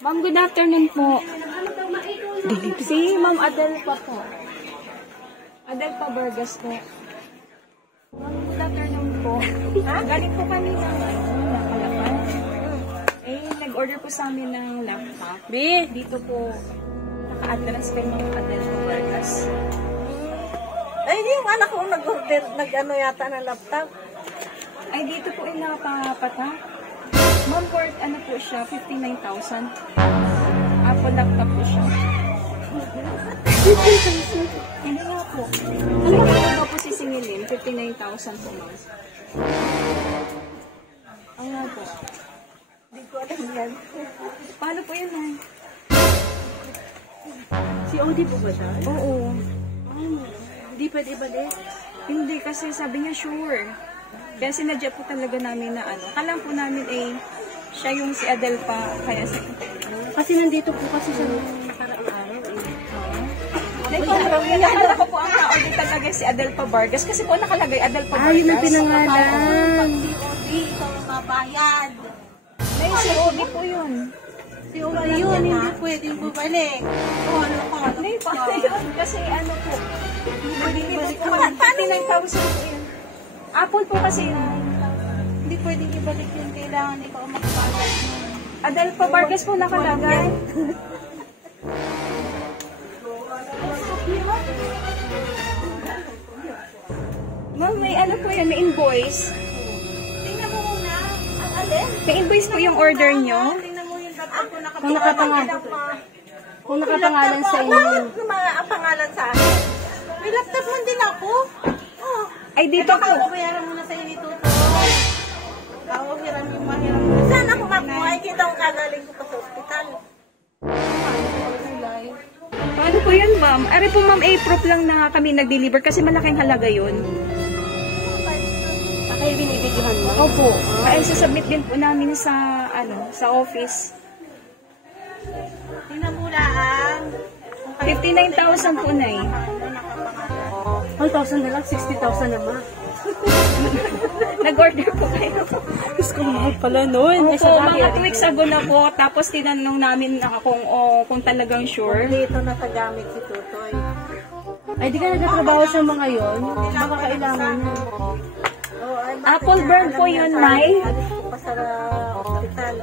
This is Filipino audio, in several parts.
Ma'am, good afternoon po. Si Ma'am Adel pa po. Adel pa Vargas po. Ma'am, good afternoon po. Galing po kami ng Nakalapan. Nag-order po sa amin ng laptop. Dito po, naka-address kay Ma'am Adel pa Vargas. Ay, hindi yung anak ko nag-order, nag-ano yata ng laptop. Ay, dito po ay nakapata. Ma'am, worth ano po siya, 59,000. Apple laptop po siya. Hindi nga po. Ano ba po sisingilin? 59,000 po, ma'am. Ang nga po. Hindi ko alam yan. Paano po yun, ma'am? Si Odi po ba siya? Oo. Hindi pwede balik. Hindi, kasi sabi niya sure. Kaya sinadya po talaga namin na ano. Kalang po namin siya yung si Adel pa. Kaya sa... Kasi nandito po kasi siya nung nakaraang araw Nakala ko po ang ka-order talaga si Adel pa Vargas. Kasi po nakalagay Adel pa Vargas. Yun ang pinangalan. Si Odi, ikaw ang mabayad. May si Odi po yun. Si Odi yun, hindi pwedeng bumalik. Ano ka? Hindi pa yun. Kasi ano po. Balik po. 59,000 po yun. Apple po kasi yun. Hindi pwedeng ibalik yun. Kailangan ikaw ang makabayad. Adel pa Vargas po nakalagay. Ma'am, may ano po yan, may invoice. Tingnan mo muna. Ang alin? May invoice po yung order nyo. Tingnan mo yung laptop ko Kung nakapangalan. Kung nakapangalan sa inyo. Ang pangalan sa akin. May laptop man din ako. Oh. Ay, dito po. Bayaran mo na sa inyo ito. Hiram yung mahiram. Saan ako mabuhay? Kita ko kagaling ko pa sa ospital. Paano po yun, ma'am? Ari po, ma'am, proof lang na kami nag-deliver kasi malaking halaga yun. Kaya binibigyan mo. Opo. Ay, sasubmit din po namin sa, sa office. Tingnan mo lang. 59,000 po na eh. 1,000 na lang, 60,000 naman. Nag-order po kayo. Diyos ko, mahal pala nun. Opo, mga 2 weeks ago na po. Tapos tinanong namin kung talagang sure. Dito na pagamit si Tutoy. Ay, di ka nagtatrabaho sa mga yon. Baka kailangan niya. Apple burn po yun, Nay. Alis ko pa sa ospital.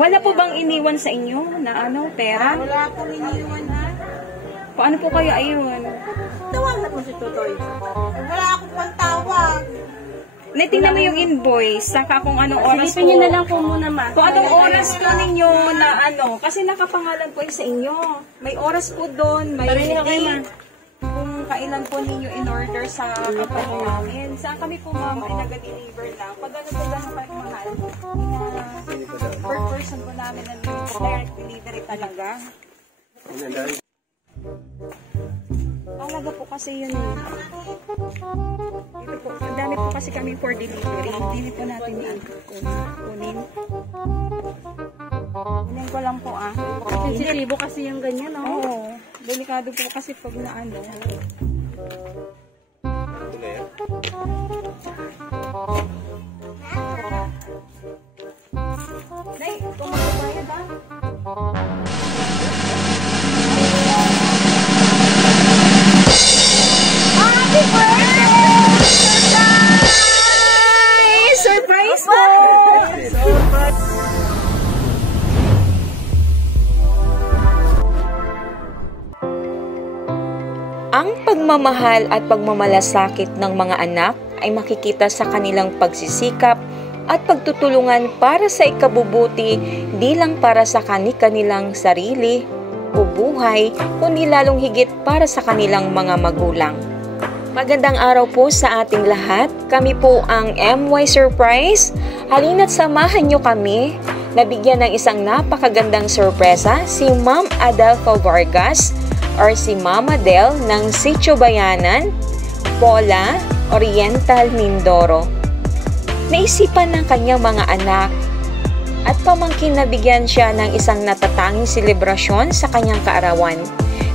Wala po bang iniwan sa inyo na pera? Wala akong iniwan ha. Paano po kayo ayun? Tawagan mo si Tutoy. Wala akong pantawag. Tingnan mo yung invoice, saka kung anong oras po. Silipin niyo na lang po muna, ma. Kung anong oras po ninyo na kasi nakapangalan po yung sa inyo. May oras po doon, may date. Kung kailan po ninyo in-order sa kapatid namin. Saan kami po, ma'am, ay nag-deliver lang. Pag ano po gano'n pa mahal, per person po namin na direct delivery talaga. Alaga po kasi yun eh. Dito po, ang dami po kasi kami for delivery. Hindi po natin kunin. Kunin ko lang po Sensitibo kasi yung ganyan, no? Oo. Delikado po kasi pag na Nay, kung magbabayad Happy birthday! Surprise po! Ang pagmamahal at pagmamalasakit ng mga anak ay makikita sa kanilang pagsisikap at pagtutulungan para sa ikabubuti, di lang para sa kanilang sarili o buhay, kundi lalong higit para sa kanilang mga magulang. Magandang araw po sa ating lahat. Kami po ang MY Surprise. Halina't samahan nyo kami na bigyan ng isang napakagandang sorpresa si Ma'am Adelfa Vargas or si Mama Del ng Sitio Bayanan, Pola, Oriental, Mindoro. Naisipan ng kanyang mga anak at pamangkin na bigyan siya ng isang natatanging selebrasyon sa kanyang kaarawan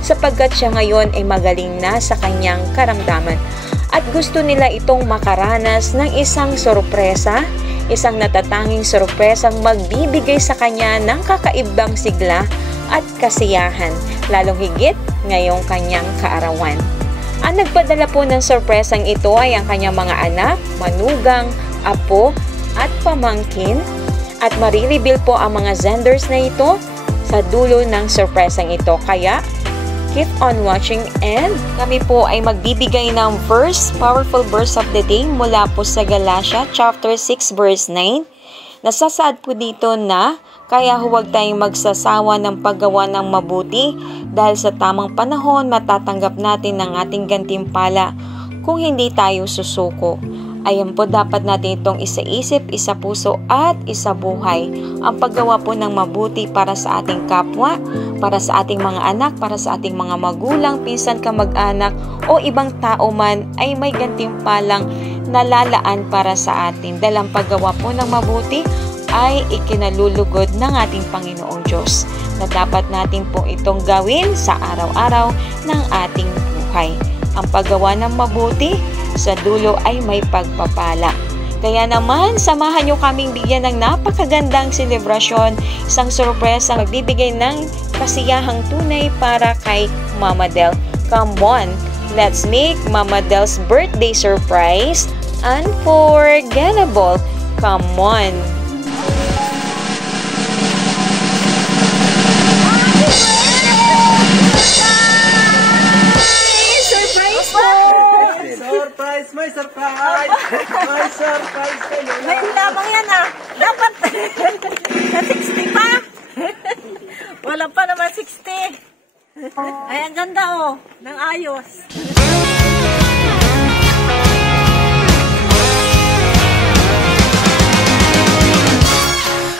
sapagkat siya ngayon ay magaling na sa kanyang karamdaman at gusto nila itong makaranas ng isang sorpresa Isang natatanging sorpresang magbibigay sa kanya ng kakaibang sigla at kasiyahan, lalong higit ngayong kanyang kaarawan. Ang nagpadala po ng sorpresang ito ay ang kanyang mga anak, manugang, apo at pamangkin, at marireveal po ang mga Zenders na ito sa dulo ng sorpresang ito. Kaya keep on watching, and kami po ay magbibigay ng powerful verse of the day mula po sa Galatia chapter 6 verse 9. Nasasaad po dito na kaya huwag tayong magsasawa ng paggawa ng mabuti dahil sa tamang panahon matatanggap natin ang ating gantimpala kung hindi tayo susuko. Ayan po, dapat natin itong isaisip, isapuso at isabuhay. Ang paggawa po ng mabuti para sa ating kapwa, para sa ating mga anak, para sa ating mga magulang, pinsan kamag-anak o ibang tao man ay may gantimpalang nalalaan para sa atin. Dahil ang paggawa po ng mabuti ay ikinalulugod ng ating Panginoong Diyos na dapat natin po itong gawin sa araw-araw ng ating buhay. Ang paggawa ng mabuti sa dulo ay may pagpapala. Kaya naman, samahan nyo kaming bigyan ng napakagandang selebrasyon, isang sorpresa magbibigay ng kasiyahang tunay para kay Mama Del. Come on, let's make Mama Del's birthday surprise unforgettable. Come on! May surprise! May surprise kayo! Ngayon lamang yan ah. Dapat na 60 pa. Wala pa naman 60. Ay, ang ganda oh. Nang ayos.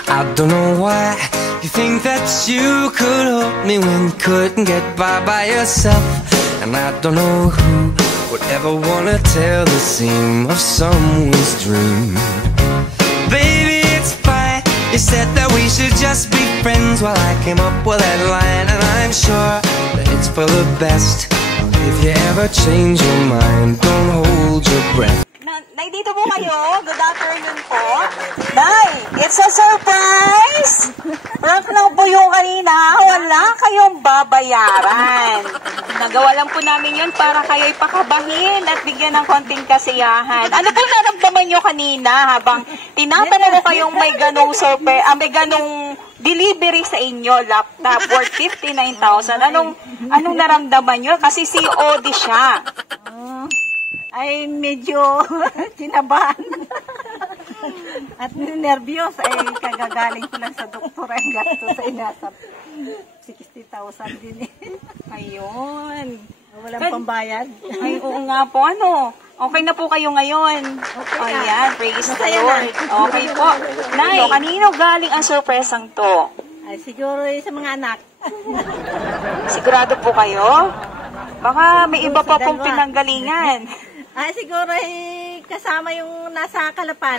I don't know why you think that you could help me when you couldn't get by yourself. And I don't know who would ever wanna tell the seam of someone's dream. Baby, it's fine. You said that we should just be friends. Well, I came up with that line, and I'm sure that it's for the best. If you ever change your mind, don't hold your breath. Nay, dito po kayo. Good afternoon po. Nay, it's a surprise! Prank lang po yung kanina. Wala kayong babayaran. Nagawa lang po namin yun para kayo ipakabahin at bigyan ng konting kasiyahan. Ano po naramdaman nyo kanina habang tinatanong ko kayong may ganong may ganong delivery sa inyo, laptop worth 59,000. Anong naramdaman nyo? Kasi COD siya. Ay, medyo kinabahan. At nervyos. Ay, kagagaling ko lang sa doktor. Ang gasto sa inasap. 60,000 din eh. Ayun. Walang pambayad. Ay, oo nga po. Okay na po kayo ngayon. Okay. Ayan, praise the Masaya Lord. na. Okay po. Nay, kanino galing ang surpresang to? Ay, siguro sa mga anak. Sigurado po kayo? Baka may iba pa pong Dalawa. pinanggalingan. Ay, siguro kasama yung nasa Kalapan.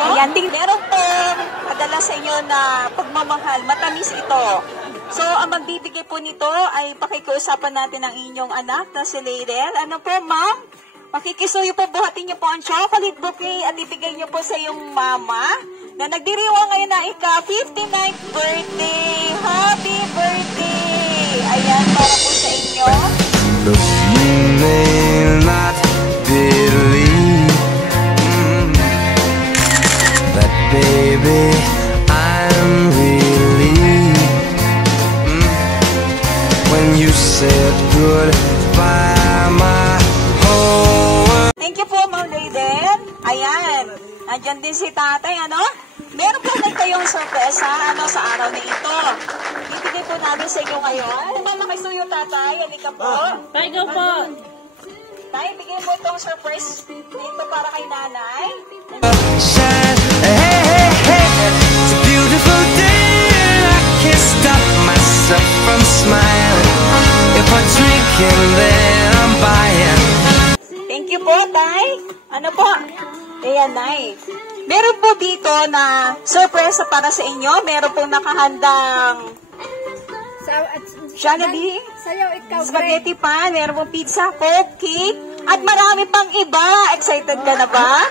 Ayan, meron pong padala sa inyo na pagmamahal. Matamis ito. So, ang magbibigay po nito ay pakikiusapan natin ang inyong anak na si Laydel. Ano po, ma'am? Makikisuyo po, buhatin niyo po ang chocolate bouquet at ibigay niyo po sa iyong mama na nagdiriwa ngayon na ika-59th birthday. Happy birthday! Ayan, para po sa inyo. Look, you may not believe that, baby, I'm relieved when you said goodbye, my whole world. Thank you po, Ma'am Laydel. Ayan, andyan din si tatay, Meron po na kayong sorpresa, sa araw na ito. Bibigay po namin sa inyo ngayon. Makisuyo, tatay. Halika po. Tay, go po. Tay, bigay mo itong surprise dito para kay nanay. Shine, hey, hey, hey, it's a beautiful day, I can't stop myself from smiling. If I drink and then I'm buying. Thank you po, tay. Ano po? Ayan, nay. Meron po dito na surpresa para sa inyo. Meron pong nakahandang Jollibee, Sa'yo, ikaw, spaghetti pan, meron pong pizza, coke, cake, at marami pang iba. Excited ka na ba?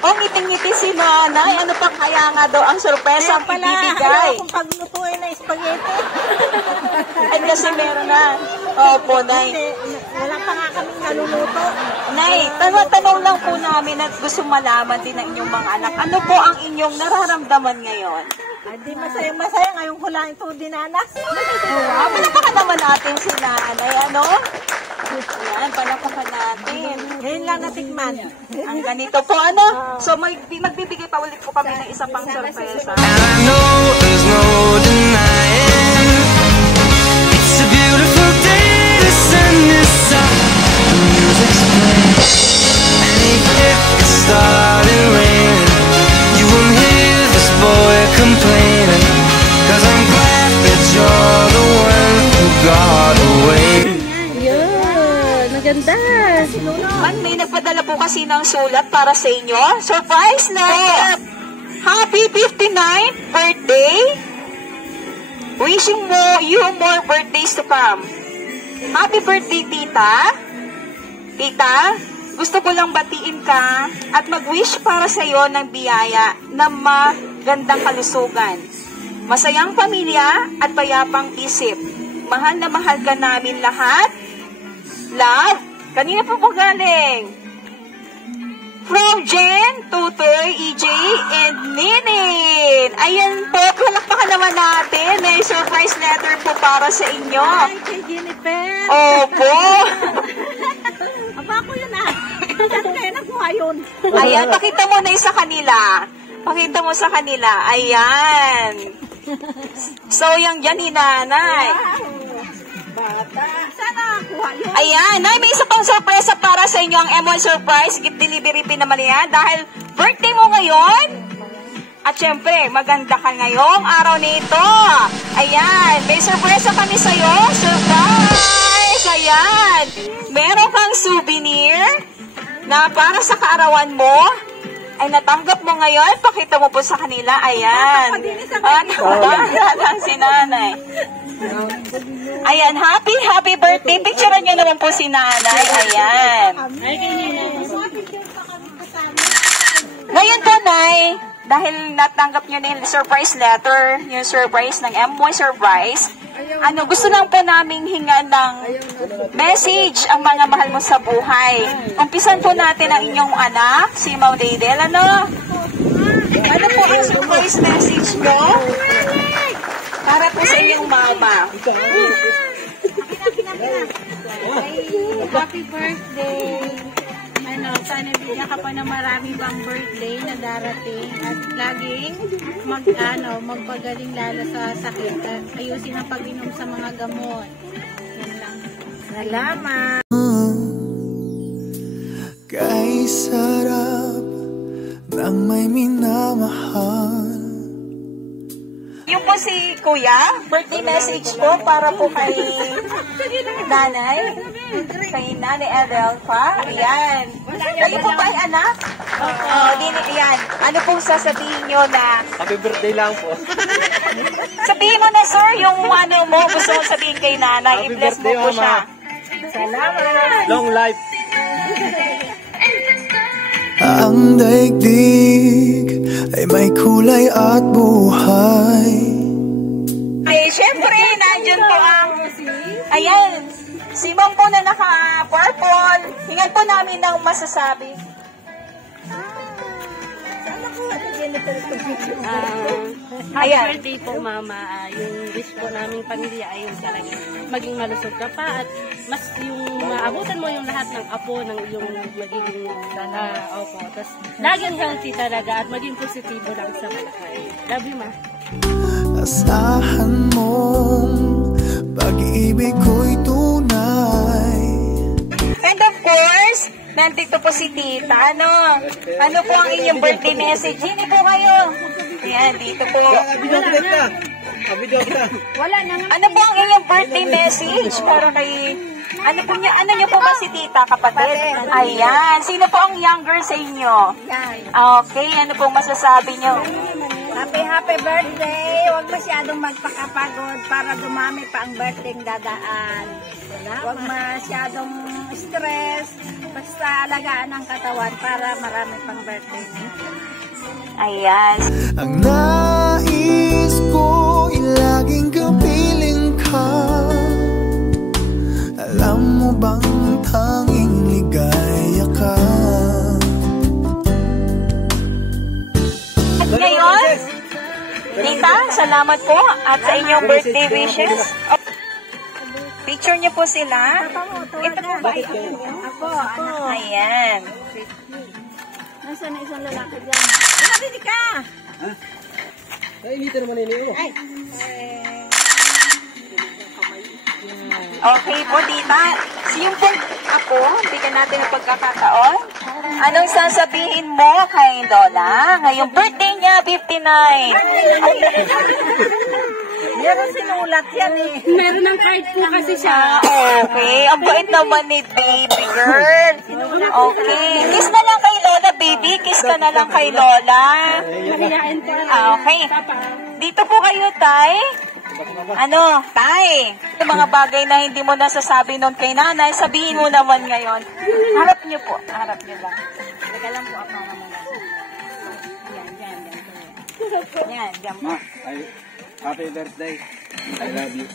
O, ngiting-ngiti si nanay. Ano pa kaya nga daw ang sorpresa ang ibibigay? Kung paglutuin na spaghetti. Ay, kasi meron na. Opo, Nay. Wala pa nga kaming naluluto. Nay, tanong lang po namin at gusto malaman din ng inyong mga anak. Ano po ang inyong nararamdaman ngayon? Hindi masayang-masaya. Ngayon ko lang ito dinanas. Wow, palakpakan naman natin si nanay, ano? Yan, palakpakan natin. Ngayon lang natikman. Ang ganito po, ano? So, magbibigay pa ulit po kami ng isa pang sorpresa. And I know there's no denying it's a beautiful day, the sun is up, the music's playing, and if it started raining, you won't hear this boy complaining, 'cause I'm glad that you're the one who got away. Maganda. Man, may nagpadala po kasi ng sulat para sa inyo. Surprise na! Happy 59th birthday! Wishing you more birthdays to come. Happy birthday, tita! Tita, gusto ko lang batiin ka at mag-wish para sa iyo ng biyaya na magandang kalusugan. Masayang pamilya at payapang isip. Mahal na mahal ka namin lahat. Love, kanina po po galing. From Jen, Tutoy, EJ, and Ninin. Ayan po, palakpakan naman natin. May surprise letter po para sa inyo. Ay, kay Jennifer. Opo. Aba, ako yun ah. Saan kaya nakuha yun? Ayan, pakita mo na sa kanila. Pakita mo sa kanila. Ayan. So, yung yan ni nanay. Bata. Sana nakuha yun. Ayan, Nay, may isa pang sorpresa para sa inyo ang M1 Surprise Gift Delivery Pin naman yan dahil birthday mo ngayon. At syempre, maganda ka ngayong araw nito. Ayan, may sorpresa kami sa'yo. Surprise! Ayan, meron kang souvenir na para sa kaarawan mo ay natanggap mo ngayon. Pakita mo po sa kanila. Ayan. At lang si nanay. Ayan, happy birthday. Picturean niyo naman po si nanay. Ayan. Ngayon po, Nay, dahil natanggap niyo na yung surprise letter, yung surprise ng M1 Surprise, gusto lang po naming hingan ng message ang mga mahal mo sa buhay. Umpisan po natin ang inyong anak, si Ma'am Daydel. Ano po ang surprise message nyo? Para po sa inyong mama. Happy birthday. Sana bigyan ka pa ng marami pang birthday na darating at laging magpagaling lalo sa sakit at ayusin ang pag-inom sa mga gamot. Yan lang. Salamat. Kay sarap ng may minamahal. Yung po si Kuya, birthday message po para po kay nanay. Kay Nanay Adel pa. Ayan. Kayo po ba ay anak? Ayan. Ano pong sasabihin nyo na? Happy birthday lang po. Sabihin mo na, sir, yung ano mo gusto mong sabihin kay nanay. Happy I-bless mo birthday, po Mama. siya. Salamat. Long life. Ang daigdig ay may kulay at buhay. Siyempre, nandiyan po ang, ayan, si Ma'am po na naka-purple. Hingan po namin ng masasabi. Happy birthday po, Mama. Yung wish po naming pamilya ay yung talaga maging malusog ka pa at mas yung maabutan mo yung lahat ng apo ng iyong magiging opo. Tapos laging healthy talaga at maging positibo lang sa buhay. Love you, Ma. Asahan mong pag-ibig ko'y tunay. And of course, nandito po si Tita. Ano po ang inyong birthday message? Hindi po kayo. Ayan, dito po. Wala na nga. Ano po ang inyong birthday message para kay... Ano niyo po ba si Tita, kapatid? Ayan. Sino po ang younger sa inyo? Okay, ano pong masasabi niyo? Happy birthday! Huwag masyadong magpakapagod para dumami pa ang birthday dadaan. Huwag masyadong stress. Basta alagaan ang katawan para marami pang birthday. Ayan. Ang nais ko ay laging kapiling ka. Alam mo bang tanging ligaya ka? At ngayon, Tita, salamat po at sa inyong birthday wishes. Picture niyo po sila. Ito po ba? Ako, anak. Ayan. Nasaan na isang lalaki dyan? Hindi ka! Nainita naman ini. Okay po, Tita. So yung pong ako, bigyan natin ng pagkakataon. Anong sasabihin mo kay Lola? Ngayong birthday niya, 59. Meron sinulat yan eh. Meron ng card po kasi siya. Okay. Ang bait naman ni baby girl. Okay. Kiss na lang kay Lola, baby. Kiss ka na lang kay Lola. Mahihain po. Okay. Dito po kayo, Tay. Ano, Tay? Yung mga bagay na hindi mo nasasabi noon kay nanay, sabihin mo naman ngayon. Harap niyo po. Harap niyo lang. Teka lang po ako naman. Yan, yan po. Happy birthday. I love you.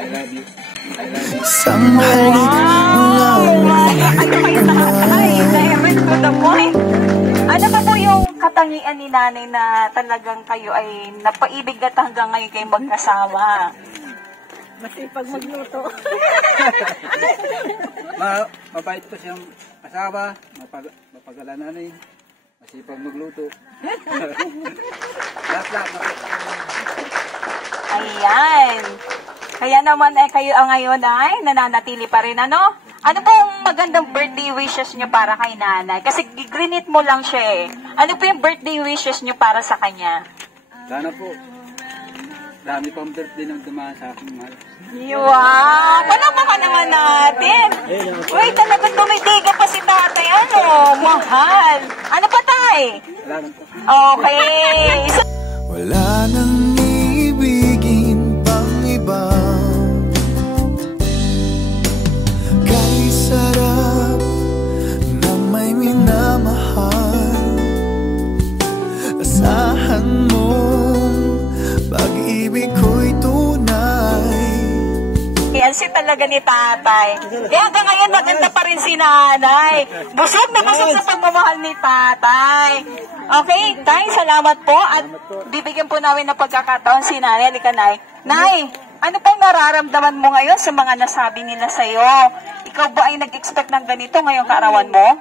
I love you. I love you. Isang halik mula Ano kayo ay, diamond to the point. Ano ba po yung katangian ni nanay na talagang kayo ay napaibig at hanggang ngayon kayo magkasama? Masipag magluto. Mabait po siyang asawa. Mapagalanan masipag magluto. Lahat. Ayan. Kaya naman ay kayo ngayon ay nananatili pa rin, ano? Ano pong magandang birthday wishes niyo para kay nanay? Kasi grinit mo lang siya eh. Ano po yung birthday wishes niyo para sa kanya? Sana po. Dami pang birthday ng dumaan sa aking mahal. Wow! Palama naman natin. Uy, talagang tumidiga pa si tatay. Ano? Mahal. Ano pa, tay? Salamat po. Okay. So, wala nang ibigin pang iba. Kay sarap ng may minamahal. Asahan mong pag-ibig ko'y tunay. yan si talaga ni tatay. Kaya hanggang ngayon maganda pa rin si nanay. Busog na busog sa pagmamahal ni tatay. Okay, tay, salamat po. At bibigyan po namin ng pagkakataon si nanay. Halika, nay. Nay, ano pong nararamdaman mo ngayon sa mga nasabi nila sa'yo? Ikaw ba ay nag-expect ng ganito ngayong kaarawan mo?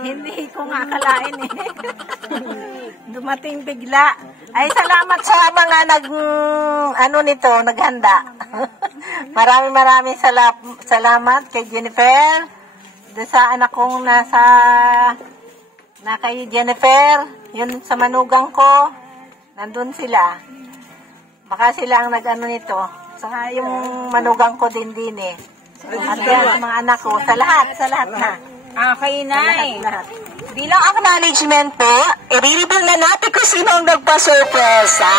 Hindi ko nga akalain eh. Dumating bigla. Ay, salamat sa mga naghanda. Maraming salamat kay Jennifer. Doon sa anak kong na kay Jennifer. Yun sa manugang ko. Nandun sila. Baka sila ang nito. Saka yung manugang ko din eh. At yan sa mga anak ko. Sa lahat na. Okay, nay. Lahat. Bilang acknowledgement po, i-reveal na natin kung sino ang nagpa-surpresa.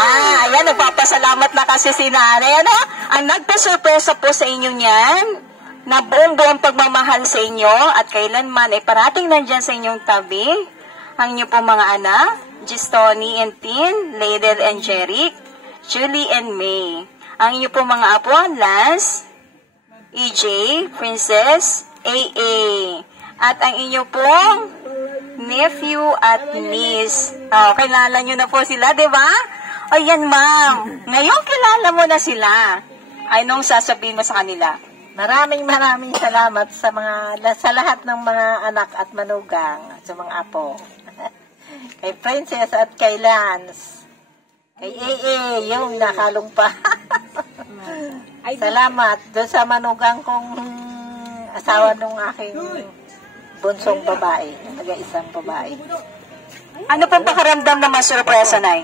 Ayan, nagpapasalamat na kasi si nanay. Ano? Ang nagpa-surpresa po sa inyo niyan, na buong-buong pagmamahal sa inyo at kailanman ay parating nandyan sa inyong tabi. Ang inyo po mga anak, Gistoni and Tin, Ladel and Jeric, Julie and May. Ang inyo po mga apo, Lance, EJ, Princess, AA. At ang inyo pong nephew at niece. Oh, kilala nyo na po sila, di ba? O yan, ma'am. Ngayon kilala mo na sila. Anong sasabihin mo sa kanila? Maraming salamat sa lahat ng mga anak at manugang, sa mga apo. Kay Princess at kay Lance. Kay AA, yung nakalong pa. Salamat doon sa manugang kong asawa nung aking bunsong babae, nag-iisang babae. Ano pong pakaramdam na masurpresa, Nay?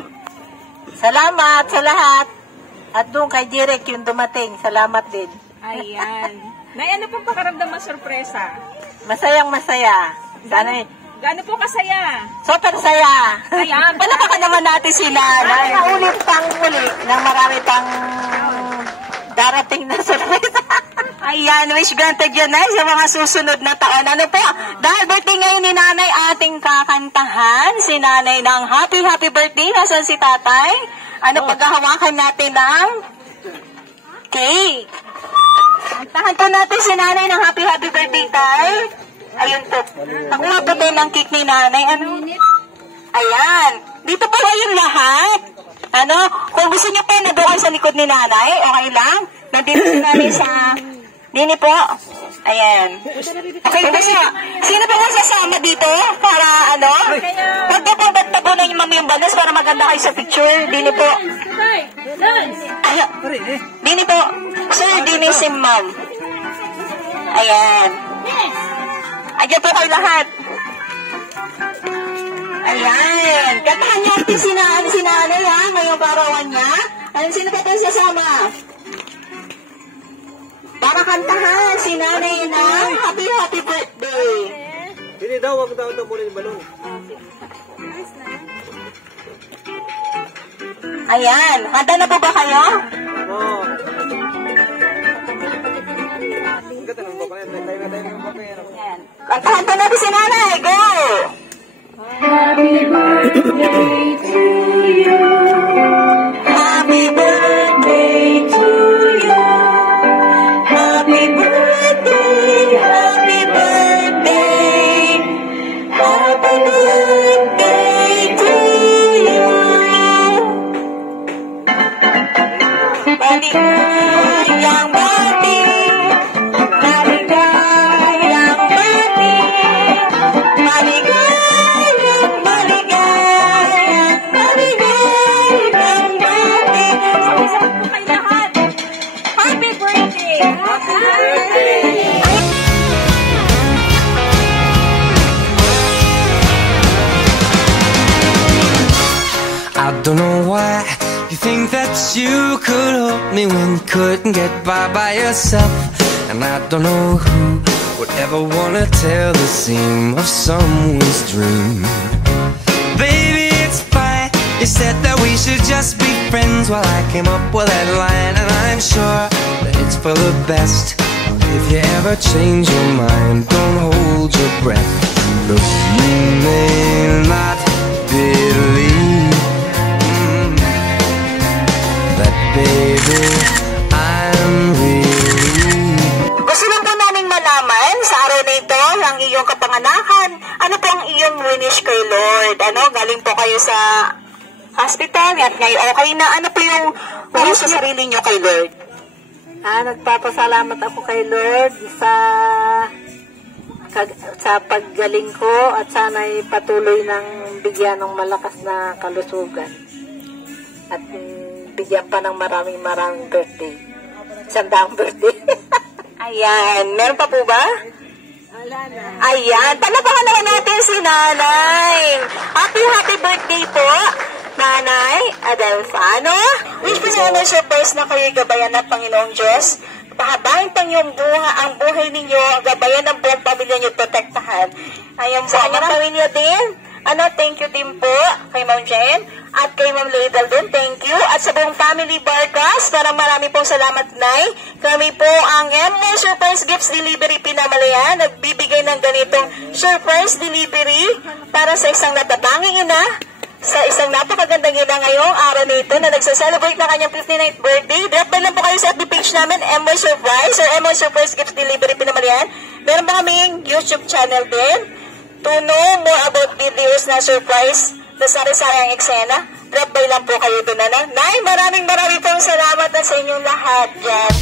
Salamat sa lahat. At doon kay Direk yung dumating, salamat din. Ayan. Nay, ano pong pakaramdam masurpresa? Masayang-masaya. Sana Gaano po kasaya? Super saya. Ayan. Palakakan naman natin si nanay. Ulit pang uli nang marami pang darating na surprise. Ayan, wish granted yan ay sa mga susunod na taon. Ano po? Dahil birthday ngayon ni nanay, ating kakantahan si nanay ng happy birthday. Nasaan si tatay? Ano paghahawakan natin ng cake? Kantahan po natin si nanay ng happy birthday, tay. Ayun po. Nakuha po tayo ng cake ni nanay. Ano? Ayan. Dito po kayong lahat. Ano? Kung gusto niyo po na doon kayo sa likod ni nanay, okay lang. Nandito si nanay sa... Dini po. Ayan. Okay po siya. Sino po nga sasama dito? Para ano? Pagpapabat-tapo na yung mami yung balas para maganda kayo sa picture. Dini po. Ayan. Dini po. Sir, dini si ma'am. Ayan. Ayan po kayo lahat. Ayan. Katahan niyo natin si nanay ha. Ngayong karawan niya. Ayan, sino po tayo sasama? Para kantahan si nanay na happy birthday. Hindi daw, wag daw muna yung balon. Ayan, kanta na po ba kayo? Oo. Ayan. Kantahan po natin si nanay. Go! Happy birthday to you. Happy birthday to you. Happy birthday, happy birthday, happy birthday to you. Maligayang birthday, maligayang birthday, maligayang birthday. Sabay-sabay po kayo lahat. Happy birthday! Happy birthday! I don't know why you think that you could hold me when you couldn't get by yourself. And I don't know who would ever wanna tell the seam of someone's dream. Baby, it's fine. You said that we should just be friends while I came up with that line. And I'm sure that it's for the best. If you ever change your mind, don't hold your breath. Look, you may not believe that, baby, I'm really. Gusto lang po namin malaman sa araw na ito, ang iyong kapanganakan, ano po ang iyong wish kay Lord? Ano, galing po kayo sa hospital at ngayon okay na. Ano po yung wish sa sarili niyo kay Lord? Nagpapasalamat ako kay Lord sa paggaling ko at sana'y patuloy ng bigyan ng malakas na kalusugan at bigyan pa ng maraming birthday. 100 birthday. Ayan, meron pa po ba? Wala na. Ayan, palapakan naman natin si nanay. Happy birthday po, Nanay Adelfano. Wish ko sana surprise na kayo gabayan ng Panginoong Diyos. Pahabain pa yung ang buhay ninyo, gabayan ng buong pamilya nyo, protektahan. Ayan po, ang gawin nyo din. Thank you din po kay Ma'am Jen at kay Ma'am Ladle din, thank you. At sa buong family Barkas, marami pong salamat, Nay. Kami po ang MO Surprise Gifts Delivery Pinamalayan, nagbibigay ng ganitong surprise delivery para sa isang natatanging ina, sa isang napakagandang ina ngayong araw nito na nagsa-celebrate na kanyang 59th birthday. Drop by lang po kayo sa FB page namin, MO Surprise or MO Surprise Gifts Delivery Pinamalayan. Meron ba kaming YouTube channel din? To know more about videos na surprise na sari-sari ang eksena, drop by lang po kayo doon. Nay, maraming pong salamat na sa inyong lahat dyan.